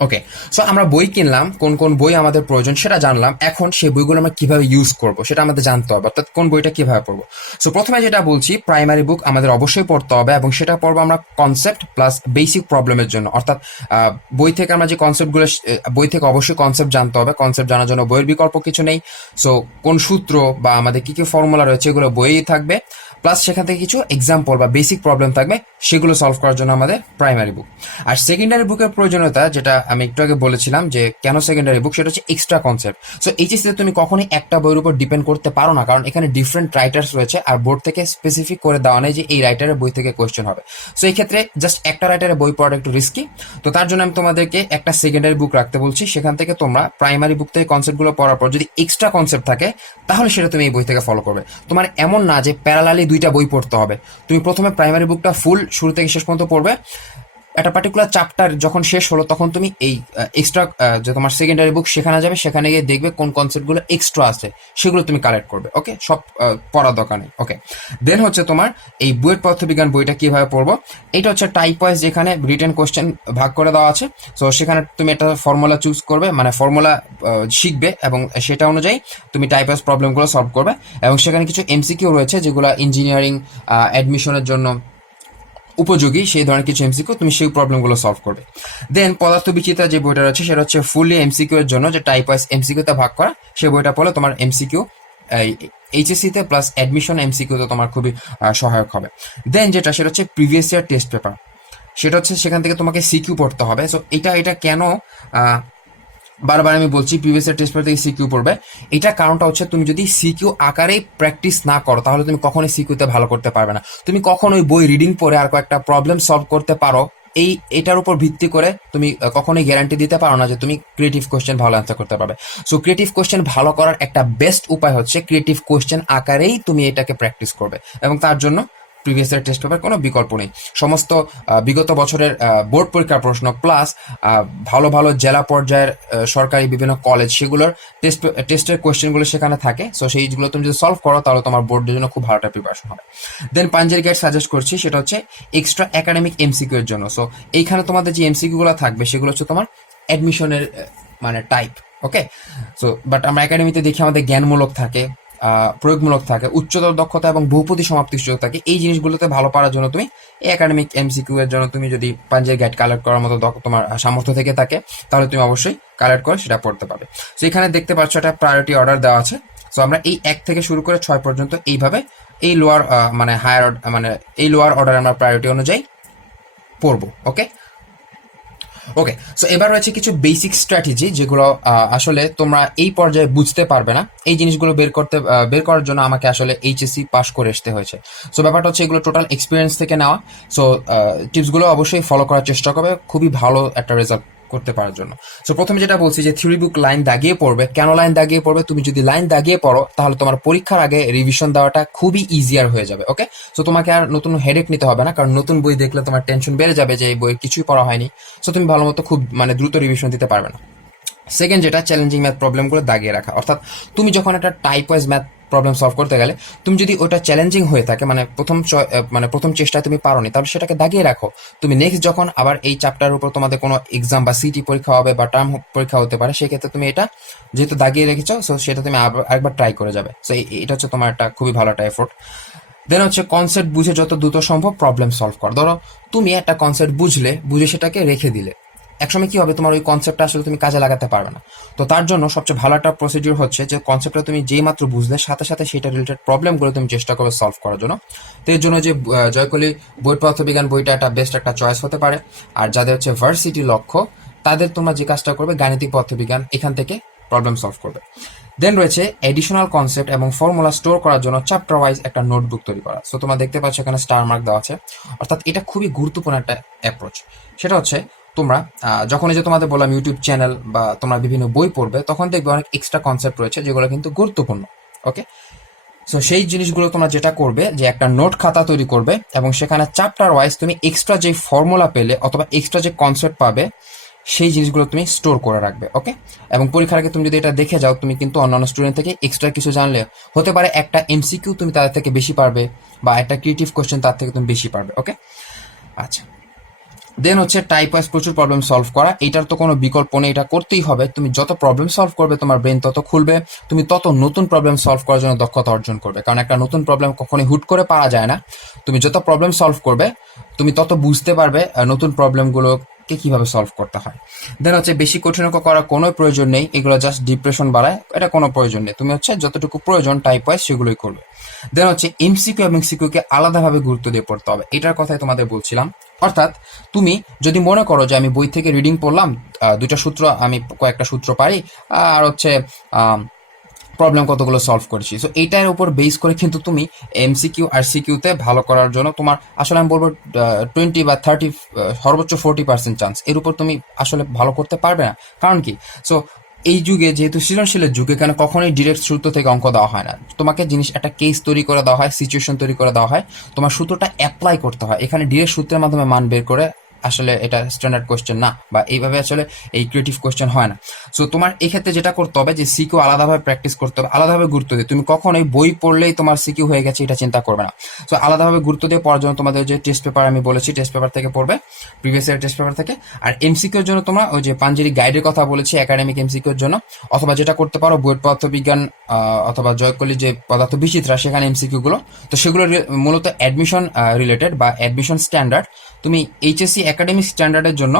ওকে, so আমরা বই কিনলাম, কোন কোন বই আমাদের প্রয়োজন সেটা জানলাম। এখন সেই বইগুলো আমরা কিভাবে ইউজ করব সেটা আমাদের জানতে হবে, অর্থাৎ কোন বইটা কিভাবে পড়বো। সো প্রথমে যেটা বলছি, প্রাইমারি বুক আমাদের অবশ্যই পড়তে হবে, এবং সেটা পড়বো আমরা কনসেপ্ট প্লাস বেসিক প্রবলেমের জন্য। অর্থাৎ বই থেকে আমরা যে কনসেপ্টগুলো, বই থেকে অবশ্যই কনসেপ্ট জানতে হবে। কনসেপ্ট জানার জন্য বইয়ের বিকল্প কিছু নেই। সো কোন সূত্র বা আমাদের কি কি ফর্মুলা রয়েছে এগুলো বইয়েই থাকবে, প্লাস সেখান থেকে কিছু এক্সাম্পল বা বেসিক প্রবলেম থাকবে, সেগুলো সলভ করার জন্য আমাদের প্রাইমারি বুক। আর সেকেন্ডারি বুকের প্রয়োজনীয়তা, যেটা আমি একটু আগে বলেছিলাম যে কেন সেকেন্ডারি বুক, সেটা হচ্ছে এক্সট্রা কনসেপ্ট। সো এইচএসসিতে তুমি কখনোই একটা বইয়ের উপর ডিপেন্ড করতে পারো না, কারণ এখানে ডিফারেন্ট রাইটার্স রয়েছে, আর বোর্ড থেকে স্পেসিফিক করে দেওয়া নেই যে এই রাইটারের বই থেকে কোয়েশ্চেন হবে। সো এই ক্ষেত্রে জাস্ট একটা রাইটারের বই পড়াটা একটু রিস্কি। তো তার জন্য আমি তোমাদেরকে একটা সেকেন্ডারি বুক রাখতে বলছি, সেখান থেকে তোমরা প্রাইমারি বুক থেকে কনসেপ্টগুলো পড়ার পর যদি এক্সট্রা কনসেপ্ট থাকে, তাহলে সেটা তুমি এই বই থেকে ফলো করবে। তোমার এমন না যে প্যারালালি দুইটা বই পড়তে হবে। তুমি প্রথমে প্রাইমারি বুকটা ফুল শুরু থেকে শেষ পর্যন্ত পড়বে, একটা পার্টিকুলার চ্যাপ্টার যখন শেষ হলো তখন তুমি এই এক্সট্রা যে তোমার সেকেন্ডারি বুক সেখানে যাবে, সেখানে গিয়ে দেখবে কোন কনসেপ্টগুলো এক্সট্রা আছে, সেগুলো তুমি কালেক্ট করবে। ওকে, সব পড়ার দরকার নেই। ওকে, দেন হচ্ছে তোমার এই বুয়েট পদার্থবিজ্ঞান বইটা কিভাবে পড়বো, এটা হচ্ছে টাইপ ওয়াইজ, যেখানে রিটেন কোশ্চেন ভাগ করে দেওয়া আছে। সো সেখানে তুমি একটা ফর্মুলা চুজ করবে, মানে ফর্মুলা শিখবে, এবং সেটা অনুযায়ী তুমি টাইপ ওয়াইজ প্রবলেমগুলো সলভ করবে। এবং সেখানে কিছু এমসিকিউ রয়েছে যেগুলো ইঞ্জিনিয়ারিং অ্যাডমিশনের জন্য উপযোগী, সেই ধরনের কিছু এমসিকিউ, তুমি সেই প্রবলেমগুলো সলভ করবে। দেন পদার্থবিচিত্রা যে বইটা রয়েছে সেটা হচ্ছে ফুললি এমসিকিউ এর জন্য, যে টাইপ ওয়াইজ এমসিকিউতে ভাগ করা, সেই বইটা পড়লে তোমার এমসিকিউ এইচএসসিতে প্লাস অ্যাডমিশন এমসিকিউতে তোমার খুবই সহায়ক হবে। দেন যেটা, সেটা হচ্ছে প্রিভিয়াস ইয়ার টেস্ট পেপার, সেটা হচ্ছে সেখান থেকে তোমাকে সিকিউ পড়তে হবে। সো এটা কেন বারবার আমি বলছি প্রিভিয়াস ইয়ার টেস্ট পেপার থেকে সিকিউ পড়বে, এটা কারণটা হচ্ছে তুমি যদি সিকিউ আকারেই প্র্যাকটিস না করো, তাহলে তুমি কখনোই সিকিউতে ভালো করতে পারবে না। তুমি কখনোই বই রিডিং পড়ে আর কয়েকটা প্রবলেম সলভ করতে পারো, এটার উপর ভিত্তি করে তুমি কখনোই গ্যারান্টি দিতে পারো না যে তুমি ক্রিয়েটিভ কোশ্চেন ভালো অ্যান্সার করতে পারবে। সো ক্রিয়েটিভ কোশ্চেন ভালো করার একটা বেস্ট উপায় হচ্ছে ক্রিয়েটিভ কোশ্চেন আকারেই তুমি এটাকে প্র্যাকটিস করবে, এবং তার জন্য প্রিভিয়াস ইয়ার টেস্ট পেপার কোনো বিকল্প নেই। সমস্ত বিগত বছরের বোর্ড পরীক্ষার প্রশ্ন প্লাস ভালো ভালো জেলা পর্যায়ের সরকারি বিভিন্ন কলেজ, সেগুলোর টেস্টের কোয়েশ্চেনগুলো সেখানে থাকে। সো সেইগুলো তুমি যদি সলভ করো, তাহলে তোমার বোর্ডের জন্য খুব ভালো একটা প্রিপারেশন হবে। দেন পাঞ্জেরি গাইড সাজেস্ট করছি, সেটা হচ্ছে এক্সট্রা একাডেমিক এমসিকিউ এর জন্য। সো এইখানে তোমাদের যে এমসিকিউগুলো থাকবে সেগুলো হচ্ছে তোমার অ্যাডমিশনের মানে টাইপ। ওকে, সো বাট আমরা একাডেমিতে দেখি আমাদের জ্ঞানমূলক থাকে, প্রয়োগমূলক থাকে, উচ্চতর দক্ষতা এবং বহুপদী সমাপ্তি সুযোগ থাকে। এই জিনিসগুলোতে ভালো পারার জন্য তুমি এই একাডেমিক এমসিকিউ এর জন্য তুমি যদি পাঞ্জেরি গাইড কালেক্ট করার মতো তোমার সামর্থ্য থেকে থাকে, তাহলে তুমি অবশ্যই কালেক্ট করে সেটা পড়তে পারবে। সো এখানে দেখতে পাচ্ছ একটা প্রায়োরিটি অর্ডার দেওয়া আছে। সো আমরা এই 1 থেকে শুরু করে 6 পর্যন্ত এইভাবে এই লোয়ার মানে হায়ার মানে এই লোয়ার অর্ডার আমরা প্রায়োরিটি অনুযায়ী পড়বো। ওকে, ওকে, সো এবার রয়েছে কিছু বেসিক স্ট্র্যাটেজি, যেগুলো আসলে তোমরা এই পর্যায়ে বুঝতে পারবে না। এই জিনিসগুলো বের করার জন্য আমাকে আসলে এইচএসসি পাস করে আসতে হয়েছে। সো ব্যাপারটা হচ্ছে এগুলো টোটাল এক্সপিরিয়েন্স থেকে নেওয়া। সো টিপসগুলো অবশ্যই ফলো করার চেষ্টা করবে খুবই ভালো একটা রেজাল্ট করতে পারার জন্য। সো প্রথমে যেটা বলছি যে থিওরি বুক লাইন দাগিয়ে পড়বে। কেন লাইন দাগিয়ে পড়বে? তুমি যদি লাইন দাগিয়ে পড়ো, তাহলে তোমার পরীক্ষার আগে রিভিশন দেওয়াটা খুবই ইজিয়ার হয়ে যাবে। ওকে, সো তোমাকে আর নতুন হেডেক নিতে হবে না, কারণ নতুন বই দেখলে তোমার টেনশন বেড়ে যাবে যে এই বই কিছুই পড়া হয়নি। সো তুমি ভালো মতো খুব মানে দ্রুত রিভিশন দিতে পারবে না। সেকেন্ড যেটা, চ্যালেঞ্জিং ম্যাথ প্রবলেমগুলো দাগিয়ে রাখা। অর্থাৎ তুমি যখন একটা type wise math problem solve করতে গেলে, তুমি যদি ওটা চ্যালেঞ্জিং হয়ে থাকে, মানে প্রথম চেষ্টায় তুমি পারোনি, তাহলে সেটাকে দাগিয়ে রাখো। তুমি নেক্সট যখন আবার এই চ্যাপ্টারের উপর তোমাদের কোনো এক্সাম বা সিটি পরীক্ষা হবে বা টার্ম পরীক্ষা হতে পারে, সেক্ষেত্রে তুমি এটা যেহেতু দাগিয়ে রেখেছো, সো সেটা তুমি আরেকবার ট্রাই করে যাবে। সো এটা হচ্ছে তোমার একটা খুবই ভালো একটা এফোর্ট। দেন হচ্ছে কনসেপ্ট বুঝে যত দ্রুত সম্ভব প্রবলেম সলভ কর। ধরো তুমি একটা কনসেপ্ট বুঝে সেটাকে রেখে দিলে, একসময় কি হবে, তোমার ওই কনসেপ্টটা আসলে তুমি কাজে লাগাতে পারবে না। তো তার জন্য সবচেয়ে ভালো একটা প্রসিডিউর হচ্ছে যে কনসেপ্টটা তুমি যেই মাত্র বুঝলে, সাথে সাথে সেটা রিলেটেড প্রবলেমগুলো তুমি চেষ্টা করবে সলভ করার জন্য। তো এর জন্য যে জয়কলি বই পদার্থবিজ্ঞান বইটা একটা বেস্ট একটা চয়েস হতে পারে। আর যাদের হচ্ছে ভার্সিটি লক্ষ্য, তাদের তোমরা যে কাজটা করবে, গাণিতিক পদার্থবিজ্ঞান এখান থেকে প্রবলেম সলভ করবে। দেন রয়েছে এডিশনাল কনসেপ্ট এবং ফর্মুলা স্টোর করার জন্য চ্যাপ্টার ওয়াইজ একটা নোটবুক তৈরি করা। সো তোমরা দেখতে পাচ্ছ এখানে স্টার মার্ক দেওয়া আছে। অর্থাৎ এটা খুবই গুরুত্বপূর্ণ একটা অ্যাপ্রোচ। সেটা হচ্ছে তোমরা যখন এই যে তোমাদের বললাম ইউটিউব চ্যানেল বা তোমরা বিভিন্ন বই পড়বে, তখন দেখবে অনেক এক্সট্রা কনসেপ্ট রয়েছে যেগুলো কিন্তু গুরুত্বপূর্ণ। ওকে, সো সেই জিনিসগুলো তোমরা যেটা করবে যে একটা নোট খাতা তৈরি করবে, এবং সেখানে চ্যাপ্টার ওয়াইজ তুমি এক্সট্রা যে ফর্মুলা পেলে অথবা এক্সট্রা যে কনসেপ্ট পাবে, সেই জিনিসগুলো তুমি স্টোর করে রাখবে। ওকে, এবং পরীক্ষার আগে তুমি যদি এটা দেখে যাও, তুমি কিন্তু অন্যান্য স্টুডেন্ট থেকে এক্সট্রা কিছু জানলে হতে পারে একটা এমসিকিউ তুমি তাদের থেকে বেশি পারবে, বা একটা ক্রিয়েটিভ কোশ্চেন তার থেকে তুমি বেশি পারবে। ওকে, আচ্ছা, দেন হচ্ছে টাইপ ওয়াইজ প্রচুর প্রবলেম সলভ করা, এটার তো কোনো বিকল্প নেই, এটা করতেই হবে। তুমি যত প্রবলেম সলভ করবে তোমার ব্রেন তত খুলবে, তুমি তত নতুন প্রবলেম সলভ করার জন্য দক্ষতা অর্জন করবে, কারণ একটা নতুন প্রবলেম কখনোই হুট করে পারা যায় না। তুমি যত প্রবলেম সলভ করবে তুমি তত বুঝতে পারবে নতুন প্রবলেমগুলোকে কিভাবে সলভ করতে হয়। দেন হচ্ছে বেশি কঠিন অঙ্ক করার কোনো প্রয়োজন নেই, এগুলো জাস্ট ডিপ্রেশন বাড়ায়, এটা কোনো প্রয়োজন নেই। তুমি হচ্ছে যতটুকু প্রয়োজন টাইপ ওয়াইজ সেগুলোই করবে। দেন হচ্ছে এমসিকিউ এবং সিকিউকে আলাদাভাবে গুরুত্ব দিয়ে পড়তে হবে, এটার কথাই তোমাদের বলছিলাম। অর্থাৎ তুমি যদি মনে করো যে আমি বই থেকে রিডিং পড়লাম, দুইটা সূত্র আমি কয়েকটা সূত্র পারি, আর হচ্ছে প্রবলেম কতগুলো সলভ করেছি, সো এইটার উপর বেস করে কিন্তু তুমি এমসিকিউ আর সিকিউতে ভালো করার জন্য তোমার আসলে আমি বলবো 20 বা 30 সর্বোচ্চ 40% চান্স, এর উপর তুমি আসলে ভালো করতে পারবে না। কারণ কি, সো এই যুগে যেহেতু সৃজনশীলের যুগে এখানে কখনোই ডিরেক্ট সূত্র থেকে অঙ্ক দেওয়া হয় না, তোমাকে জিনিস একটা কেস তৈরি করে দেওয়া হয়, সিচুয়েশন তৈরি করে দেওয়া হয়, তোমার সূত্রটা অ্যাপ্লাই করতে হয়। এখানে ডিরেক্ট সূত্রের মাধ্যমে মান বের করে আসলে এটা স্ট্যান্ডার্ড কোশ্চেন না, বা এইভাবে আসলে এই ক্রিয়েটিভ কোশ্চেন হয় না। সো তোমার এই ক্ষেত্রে যেটা করতে হবে যে সিকিউ আলাদাভাবে প্র্যাকটিস করতে হবে, আলাদাভাবে গুরুত্ব দিয়ে, তুমি কখনোই বই পড়লেই তোমার সিকিউ হয়ে গেছে এটা চিন্তা করবে না। সো আলাদাভাবে গুরুত্ব দিয়ে পড়ার জন্য তোমাদের যে টেস্ট পেপার আমি বলেছি, টেস্ট পেপার থেকে পড়বে, প্রিভিয়াস ইয়ার টেস্ট পেপার থেকে। আর এমসিকিউর জন্য তোমরা ওই যে পাঞ্জেরি গাইডের কথা বলেছি একাডেমিক এমসিকিউর জন্য, অথবা যেটা করতে পারো বইয়ের পদার্থবিজ্ঞান অথবা জয়কলি যে পদার্থ বিচিত্রা সেখানে এমসিকিউ গুলো, তো সেগুলো মূলত অ্যাডমিশন রিলেটেড বা অ্যাডমিশন স্ট্যান্ডার্ড। তুমি এইচএসসি একাডেমিক স্ট্যান্ডার্ডের জন্য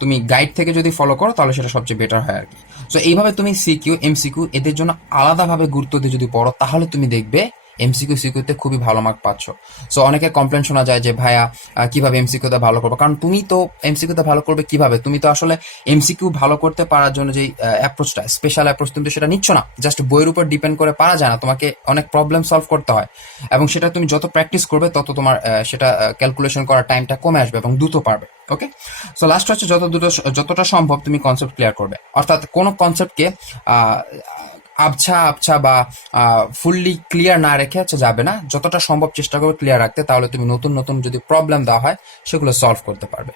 তুমি গাইড থেকে যদি ফলো করো তাহলে সেটা সবচেয়ে বেটার হয় আর কি। সো এইভাবে তুমি সিকিউ এমসিকিউ এদের জন্য আলাদাভাবে গুরুত্ব দিয়ে যদি পড়ো তাহলে তুমি দেখবে এমসিকিউ সিকিউতে খুবই ভালো মার্ক পাচ্ছ। সো অনেকে কমপ্লেন শোনা যায় যে ভাইয়া কিভাবে এমসিকিউতে ভালো করবো, কারণ তুমি তো এমসিকিউতে ভালো করবে কিভাবে, তুমি তো আসলে এমসিকিউ ভালো করতে পারার জন্য যে অ্যাপ্রোচটা, স্পেশাল অ্যাপ্রোচ, তুমি তো সেটা নিচ্ছ না। জাস্ট বইয়ের উপর ডিপেন্ড করে পারা যায় না, তোমাকে অনেক প্রবলেম সলভ করতে হয়, এবং সেটা তুমি যত প্র্যাকটিস করবে তত তোমার সেটা ক্যালকুলেশন করার টাইমটা কমে আসবে এবং দ্রুত পারবে। ওকে, সো লাস্ট হচ্ছে যতটা সম্ভব তুমি কনসেপ্ট ক্লিয়ার করবে, অর্থাৎ কোনো কনসেপ্টকে আবছা আবছা বা ফুললি ক্লিয়ার না রেখে হচ্ছে যাবে না, যতটা সম্ভব চেষ্টা করবে ক্লিয়ার রাখতে, তাহলে তুমি নতুন নতুন যদি প্রবলেম দেওয়া হয় সেগুলো সলভ করতে পারবে।